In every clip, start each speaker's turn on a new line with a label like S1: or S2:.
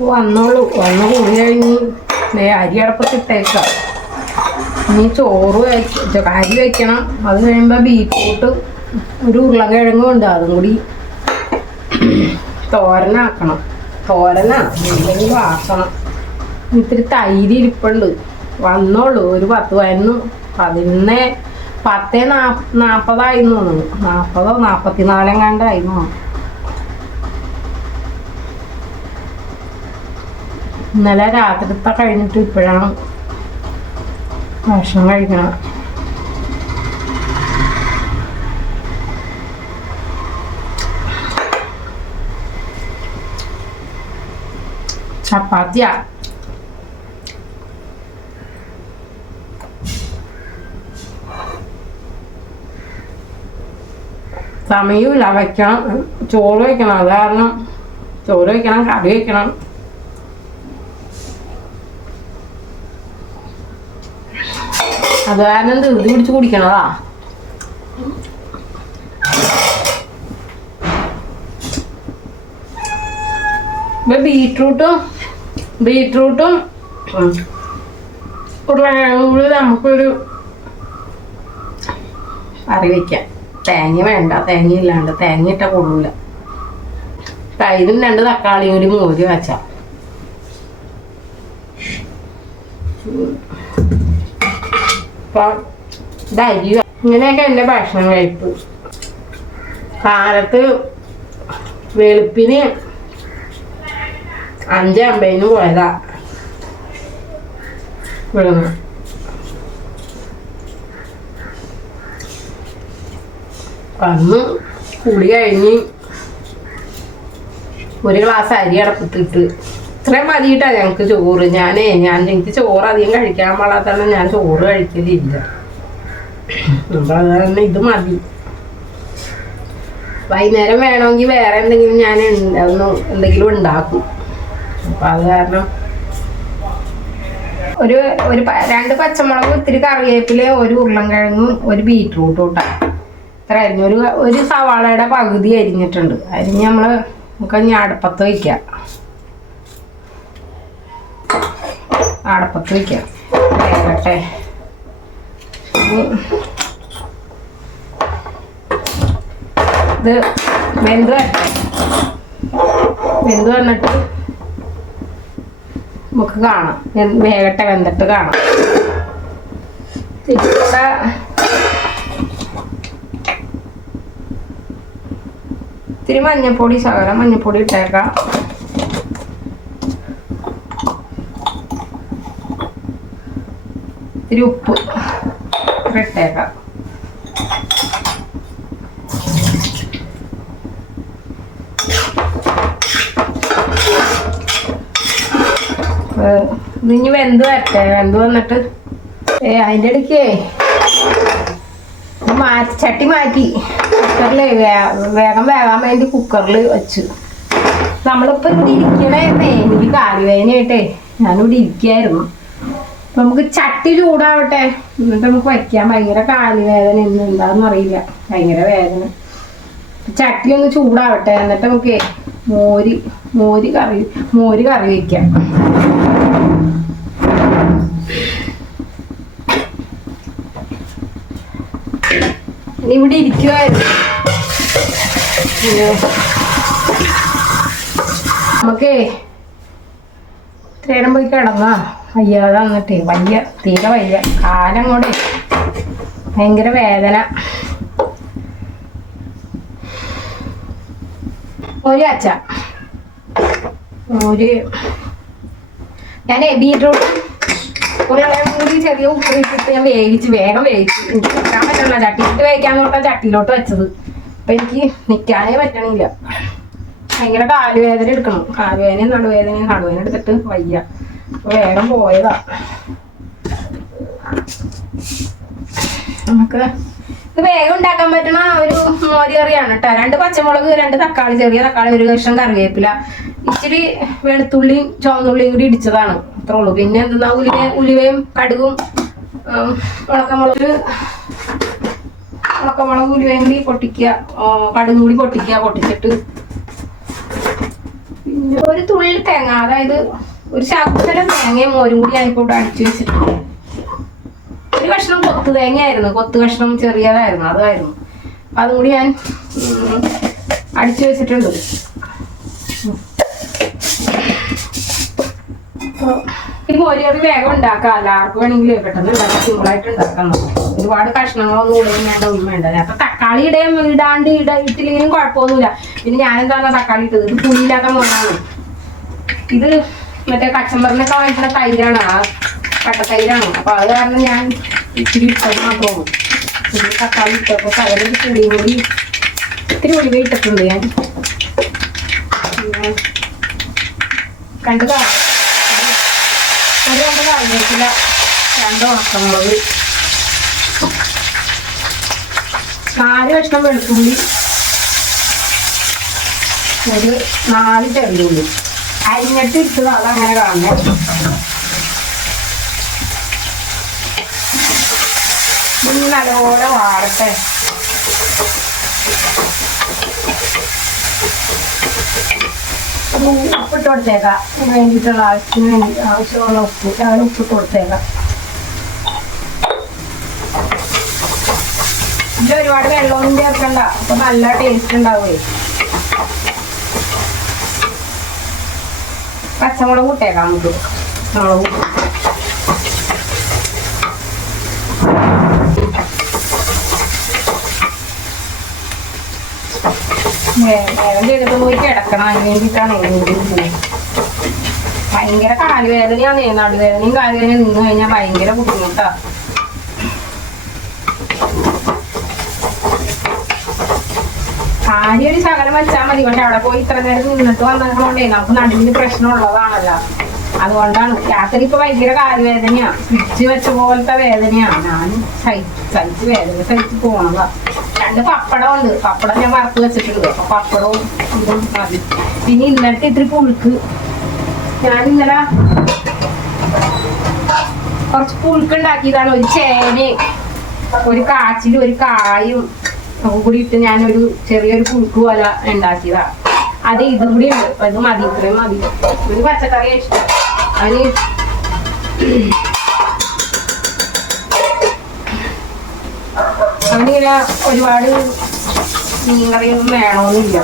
S1: വന്നോളൂ വന്ന് കൂടി കഴിഞ്ഞ് ദേ അരി അടപ്പത്തിട്ടേക്കാം ഇനി ചോറ് വെച്ച് അരി വെക്കണം. അത് കഴിയുമ്പോൾ ബീറ്റ്റൂട്ട് ഒരു ഉരുളക്കിഴങ്ങും ഉണ്ട് അതും കൂടി തോരനാക്കണം. തോരന ഇല്ലെങ്കിൽ വാസണം ഇത്തിരി തൈര് ഇരിപ്പുണ്ട്. വന്നോളൂ ഒരു പത്ത് പതിനൊന്ന് പതിനൊന്ന് പത്ത് നാ നാൽപ്പതായിരുന്നു നാൽപ്പതോ നാൽപ്പത്തിനാലെങ്ങാണ്ടായി ഇന്നലെ രാത്രിത്തെ കഴിഞ്ഞിട്ട് ഇപ്പോഴാണ് ഭക്ഷണം കഴിക്കണം. ചപ്പാത്തിയാ. സമയമില്ല വെക്കണം. ചോറ് വെക്കണം. അത് കാരണം ചോറ് വെക്കണം കറി വെക്കണം. അത് കാരണം ധൃതി പിടിച്ച് കുടിക്കണതാ? ബീട്രൂട്ടും ബീട്രൂട്ടും ഉരുളക്കിഴങ്ങും കൂടി നമുക്കൊരു കറി വെക്കാം. തേങ്ങ വേണ്ട തേങ്ങ ഇല്ലാണ്ട് തേങ്ങ ഇട്ട കൊള്ളൂല. തൈരും രണ്ട് തക്കാളിയും കൂടി മോര് വെച്ചാ അപ്പം ഇതരി ഇങ്ങനെയൊക്കെ എന്റെ ഭക്ഷണം കഴിപ്പ്. കാലത്ത് വെളുപ്പിന് അഞ്ച് അമ്പതിന് പോയതാ. ഇവിടുന്ന്. വന്ന് കുളി കഴിഞ്ഞ് ഒരു ഗ്ലാസ് അരി അടപ്പത്തിട്ട് ഇത്രയും മതിയിട്ടാ ഞങ്ങൾക്ക് ചോറ്. ഞാനേ ഞാൻ എനിക്ക് ചോറ് അധികം കഴിക്കാൻ പാടാത്തതാണ് ഞാൻ ചോറ് കഴിക്കലില്ല. കാരണം ഇത് മതി. വൈകുന്നേരം വേണമെങ്കിൽ വേറെ എന്തെങ്കിലും ഞാൻ ഒന്ന് എന്തെങ്കിലും ഉണ്ടാക്കും. അപ്പൊ അത് കാരണം ഒരു ഒരു രണ്ട് പച്ചമുളകും ഇത്തിരി കറിവേപ്പില ഒരു ഉരുളൻകിഴങ്ങും ഒരു ബീറ്റ്റൂട്ടും ഇട്ടാ. ഇത്ര അരിഞ്ഞു ഒരു ഒരു സവാളയുടെ പകുതി അരിഞ്ഞിട്ടുണ്ട്. അരിഞ്ഞ് നമ്മൾ നമുക്ക് അടപ്പത്ത് വയ്ക്കാം അടപ്പത്ത് ഇനി ഇത് വെന്ത് വരട്ടെ. വെന്ത് വന്നിട്ട് നമുക്ക് കാണാം. വേകട്ടെ വെന്തിട്ട് കാണാം. ഇവിടെ ഇത്തിരി മഞ്ഞപ്പൊടി ശകലം മഞ്ഞപ്പൊടി ഇട്ടേക്കാം. ഇത്തിരി ഉപ്പ്. ഇട്ടേക്കാം ഏഹ് വെന്ത് വരട്ടെ. വെന്ത് വന്നിട്ട് ഏ അതിന്റെ ഇടയ്ക്കേ മാറ്റി ചട്ടി മാറ്റി കുക്കറിൽ വേഗം വേകാൻ വേണ്ടി കുക്കറിൽ വെച്ചു. നമ്മളിപ്പോൾ ഇവിടെ ഇരിക്കണേ എനിക്ക് കാലുവേദനയായിട്ടേ ഞാനിവിടെ ഇരിക്കായിരുന്നു. നമുക്ക് ചട്ടി ചൂടാവട്ടെ. എന്നിട്ട് നമുക്ക് വയ്ക്കാം. ഭയങ്കര കാലി കാലുവേദന ഇന്ന് എന്താന്ന് അറിയില്ല. ഭയങ്കര വേദന. ചട്ടി ഒന്ന് ചൂടാവട്ടെ. എന്നിട്ട് നമുക്ക് മോര് മോര് കറി മോര് കറി വയ്ക്കാം. ഇവിടെ ഇരിക്കുവായിരുന്നു. നമുക്കേ ഇത്രേരം പോയി കിടന്നാ വയ്യാതെ വന്നിട്ടേ വയ്യ തീരെ വയ്യ. കാലം കൂടെ ഭയങ്കര വേദന. ഒരു അച്ച ഒരു ബീട്രൂട്ട് ഉരുളയും കൂടി ചെറിയ ഉപ്പിട്ടിട്ട് ഞാൻ വേവിച്ച് വേഗം വേവിച്ച് എനിക്ക് നിൽക്കാൻ പറ്റണില്ല. ചട്ടിയിട്ട് വേവിക്കാൻ പറഞ്ഞാൽ ചട്ടിയിലോട്ട് വെച്ചത്. അപ്പൊ എനിക്ക് നിൽക്കാനേ പറ്റണില്ല. ഭയങ്കര കാലുവേദന എടുക്കണം. കാലുവേദനയും നടുവേദനയും നടുവേദന എടുത്തിട്ട് വയ്യ. വേഗം പോയതാ. നമുക്ക് ഇത് വേഗം ഉണ്ടാക്കാൻ പറ്റുന്ന ഒരു മോരി കറിയാണ് കേട്ടോ രണ്ട് പച്ചമുളക് രണ്ട് തക്കാളി ചെറിയ തക്കാളി ഒരു കഷ്ണം കറിവേപ്പില. ഇച്ചിരി വെളുത്തുള്ളിയും ചുവന്നുള്ളിയും കൂടി ഇടിച്ചതാണ്. അത്രേ ഉള്ളൂ. പിന്നെ എന്താ ഉലുവ ഉലുവയും കടുകും ഉണക്കമുളക് ഉണക്കമുളക് ഉലുവയും കൂടി പൊട്ടിക്കുക. കടുകും കൂടി പൊട്ടിക്കുക പൊട്ടിച്ചിട്ട്. പിന്നെ ഒരു തുള്ളി തേങ്ങ അതായത് ഒരു ശകലം തേങ്ങയും മോരും കൂടി ഞാനിപ്പോൾ ഇവിടെ അടിച്ചു വെച്ചിട്ടുണ്ട്. ഒരു കഷ്ണം കൊത്തു തേങ്ങയായിരുന്നു. കൊത്തു കഷ്ണം ചെറിയതായിരുന്നു. അതായിരുന്നു അപ്പൊ അതും കൂടി ഞാൻ അടിച്ചു വെച്ചിട്ടുണ്ട്. ഈ മോരുകറി വേഗം ഉണ്ടാക്കാം. എല്ലാവർക്കും വേണമെങ്കിലും പെട്ടെന്ന് ഉണ്ടാക്കാം. സിമ്പിളായിട്ട് ഉണ്ടാക്കാം ഒരുപാട് കഷ്ണങ്ങളൊന്നും ഇടുകയും വേണ്ട ഒന്നും വേണ്ട. അപ്പൊ തക്കാളി ഇടാൻ ഇടാണ്ട് ഇട ഇട്ടില്ലെങ്കിലും കുഴപ്പമൊന്നുമില്ല. പിന്നെ ഞാനെന്താ തക്കാളി ഇട്ടത്? ഇത് പുളിയില്ലാത്ത മോനാണ് ഇത് മറ്റേ കച്ചമ്പറിനൊക്കെ വേണ്ട തൈരാണ് ആ കട്ട തൈരാണ്. അപ്പൊ അത് കാരണം ഞാൻ ഇച്ചിരി ഇട്ടത് മാത്രമാണ് ഇച്ചിരി തക്കാളി ഇട്ടപ്പോ പകരം പുളിയും കൂടി ഇത്തിരി ഒഴിവ് ഇട്ടിട്ടുണ്ട് ഞാൻ. കണ്ടതാ നാല് കഷ്ണം വെളുത്തുള്ളി. ഒരു നാല് ചെറിയുള്ളി. അരിഞ്ഞിട്ട് ഇട്ടത് അതങ്ങനെ കാണുന്നു നല്ലപോലെ വാടട്ടെ. ഉപ്പിട്ട് കൊടുത്തേക്കാം. വേണ്ടിയിട്ടുള്ള ആവശ്യത്തിന് വേണ്ടി ആവശ്യമുള്ള ഉപ്പ്. ഞാൻ കൊടുത്തേക്കാം. ഒരുപാട് വെള്ളമൊന്നും ചേർക്കണ്ട. അപ്പൊ നല്ല ടേസ്റ്റ് ഉണ്ടാവുകയെ പച്ചമുളക് ഇട്ടേക്കാം നമുക്ക്. മുളക് ചെയ്തിട്ട് പോയി കിടക്കണം. അതിന് വേണ്ടിയിട്ടാണ് ഇങ്ങനെ ഭയങ്കര കാലുവേദനയാണ് നടുവേദനയും കാലുവേദനയും നിന്ന് കഴിഞ്ഞാൽ ഭയങ്കര ബുദ്ധിമുട്ടാ. ആദ്യം ഒരു ശകലം വെച്ചാൽ മതി. പക്ഷെ അവിടെ പോയി ഇത്ര നേരം നിന്നിട്ട് വന്നതുകൊണ്ടേ നമുക്ക് നടുവിന് പ്രശ്നമുള്ളതാണല്ലോ. അതുകൊണ്ടാണ് രാത്രി ഇപ്പൊ ഭയങ്കര കാലുവേദനയാ. സ്വിച്ച് വെച്ച പോലത്തെ വേദനയാ. ഞാൻ സഹിച്ച് വേദന സഹിച്ച് പോണതാ. രണ്ട് പപ്പടം ഉണ്ട് പപ്പടം ഞാൻ വറുത്ത് വെച്ചിട്ടുണ്ട്. അപ്പൊ പപ്പടവും ഇതും മതി. പിന്നെ ഇന്നലത്തെ ഇത്തിരി പുഴുക്ക്. ഞാൻ ഇന്നലെ കുറച്ച് പുഴുക്ക് ഉണ്ടാക്കിയതാണ്. ഒരു ചേനയും ഒരു കാച്ചിലും ഒരു കായും ഒക്കെ കൂടി ഇട്ട് ഞാനൊരു ചെറിയൊരു പുഴുക്ക് പോലെ ഉണ്ടാക്കിയതാ. അത് ഇതും കൂടി ഉണ്ട്. അപ്പൊ ഇത് മതി ഇത്രയും മതി. ഒരു പച്ചക്കറി ഇഷ്ടം അതിന് അവനിങ്ങനെ ഒരുപാട് മീൻകറിയൊന്നും വേണമെന്നില്ല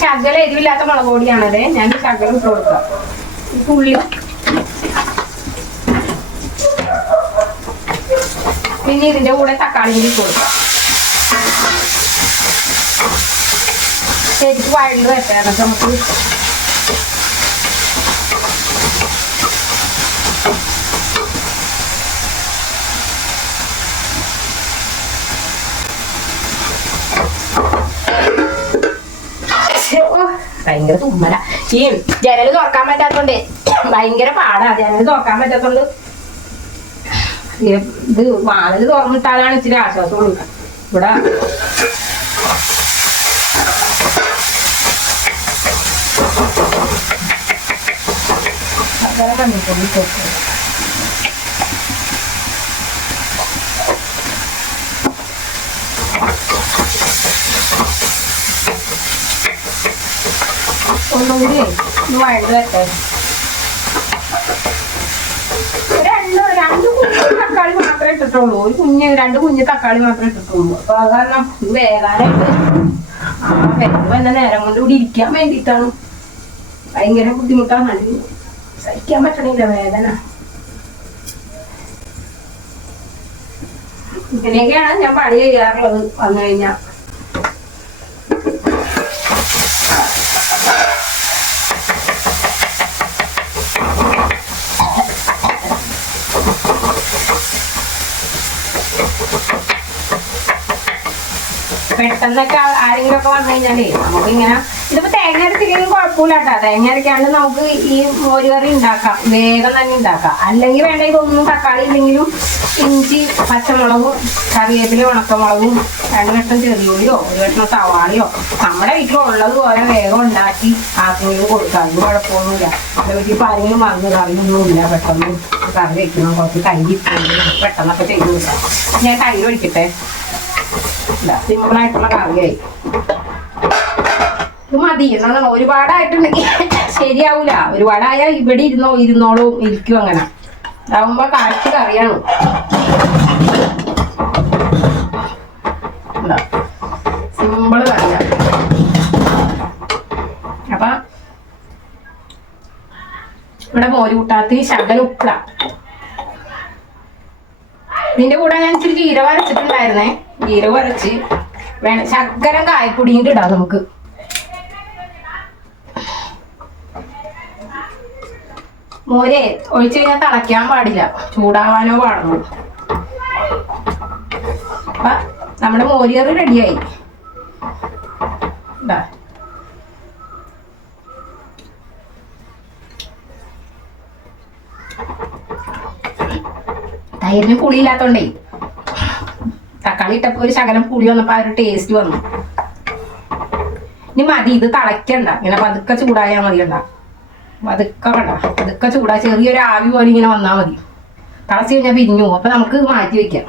S1: ശകല എരിവില്ലാത്ത മുളക് പൊടിയാണത് ഞാൻ ശകലം ഇട്ട് കൊടുക്കാം. ഈ പിന്നെ ഇതിന്റെ കൂടെ തക്കാളി കൂടി കൊടുക്കാം. ശരിക്കും വഴണ്ട് എന്നിട്ട് നമുക്ക്. ഭയങ്കര തുമ്മല. ഈ ജനൽ തുറക്കാൻ പറ്റാത്തോണ്ട് ഭയങ്കര പാടാ. ജനൽ തുറക്കാൻ പറ്റാത്തോണ്ട് ഇത് വാതിൽ തുറന്നിട്ടാലാണ് ഇച്ചിരി ആശ്വാസമുള്ളൂ ഇവിടെ അങ്ങനെ കണ്ടിട്ടുണ്ട് ഇതൊക്കെ. ഒന്നുകൂടി ഒന്ന് വഴണ്ട് വരട്ടെ രണ്ട് കുഞ്ഞ് തക്കാളി മാത്രമേ ഇട്ടിട്ടുള്ളൂ. ഒരു കുഞ്ഞ് രണ്ട് കുഞ്ഞ് തക്കാളി മാത്രമേ ഇട്ടിട്ടുള്ളൂ. അപ്പൊ അത് കാരണം ഇത് വേകാനായിട്ട് ആ വേഗം വന്ന നേരം കൊണ്ട് ഇവിടെ ഇരിക്കാൻ വേണ്ടിയിട്ടാണ്. ഭയങ്കര ബുദ്ധിമുട്ടാണ്. സഹിക്കാൻ പറ്റണില്ല വേദന. ഇങ്ങനെയൊക്കെയാണ് ഞാൻ പണി ചെയ്യാറുള്ളത്. വന്നു കഴിഞ്ഞാൽ പെട്ടെന്നൊക്കെ ആരെങ്കിലും ഒക്കെ വന്നു കഴിഞ്ഞാലേ നമുക്ക് ഇങ്ങനെ ഇതിപ്പോ തേങ്ങ അരച്ചില്ലെങ്കിലും കുഴപ്പമില്ല കേട്ടോ. തേങ്ങ അരക്കാണ്ട് നമുക്ക് ഈ മോരുകറി ഉണ്ടാക്കാം. വേഗം തന്നെ ഉണ്ടാക്കാം. അല്ലെങ്കിൽ വേണ്ട ഇതൊന്നും തക്കാളി ഇല്ലെങ്കിലും ഇഞ്ചി പച്ചമുളകും കറിവേപ്പില ഉണക്കമുളകും രണ്ട് കഷ്ണം ചെറിയുള്ളിയോ ഒരു കഷ്ണം സവാളയോ നമ്മുടെ വീട്ടിലുള്ളത് പോലെ വേഗം ഉണ്ടാക്കി ആർക്കെങ്കിലും കൊടുക്കാം. അതിന് കുഴപ്പമൊന്നുമില്ല. നമ്മുടെ വീട്ടിൽ ഇപ്പൊ ആരെങ്കിലും വന്ന് കറിയൊന്നും ഇല്ല പെട്ടെന്ന് കറി വെക്കണം. കുറച്ച് കൈ പെട്ടെന്നൊക്കെ ചെയ്ത് കൊടുക്കാം. ഞാൻ കൈ ഒഴിക്കട്ടെ? സിമ്പിൾ ആയിട്ടുള്ള കറിയായി ഇത് മതി. എന്നാ ഒരുപാടായിട്ടുണ്ടെങ്കിൽ ശരിയാവൂല. ഒരുപാടായ ഇവിടെ ഇരുന്നോ ഇരുന്നോളൂ ഇരിക്കും അങ്ങനെ. അതാവുമ്പോ കാറ്റ് കറിയാണ്. സിമ്പിൾ കറിയാ. അപ്പൊ ഇവിടെ മോര് കൂട്ടാത്ത ശകല ഉപ്പ ഇതിന്റെ കൂടെ ഞാൻ ഇച്ചിരി ജീരകം അരച്ചിട്ടുണ്ടായിരുന്നേ. ജീരകം വേണം ശർക്കരം കായപ്പൊടിയിട്ട് ഇടാം നമുക്ക്. മോരെ ഒഴിച്ചു കഴിഞ്ഞാൽ തിളയ്ക്കാൻ പാടില്ല. ചൂടാവാനോ പാടുള്ളൂ. നമ്മുടെ മോരിയറ് റെഡിയായി. തൈരിന് പുളിയില്ലാത്തോണ്ടേ. ഇട്ടപ്പോ ഒരു ശകലം പുളി വന്നപ്പോ ആ ഒരു ടേസ്റ്റ് വന്നു. ഇനി മതി ഇത് തിളയ്ക്കണ്ട. ഇങ്ങനെ പതുക്കെ ചൂടായാൽ മതി ഉണ്ടാ പതുക്കെ വേണ്ട. പതുക്കെ ചൂടാ. ചെറിയൊരു ആവി പോലെ ഇങ്ങനെ വന്നാ മതി. തിളച്ച് കഴിഞ്ഞാൽ പിരിഞ്ഞു അപ്പൊ നമുക്ക് മാറ്റി വെക്കാം.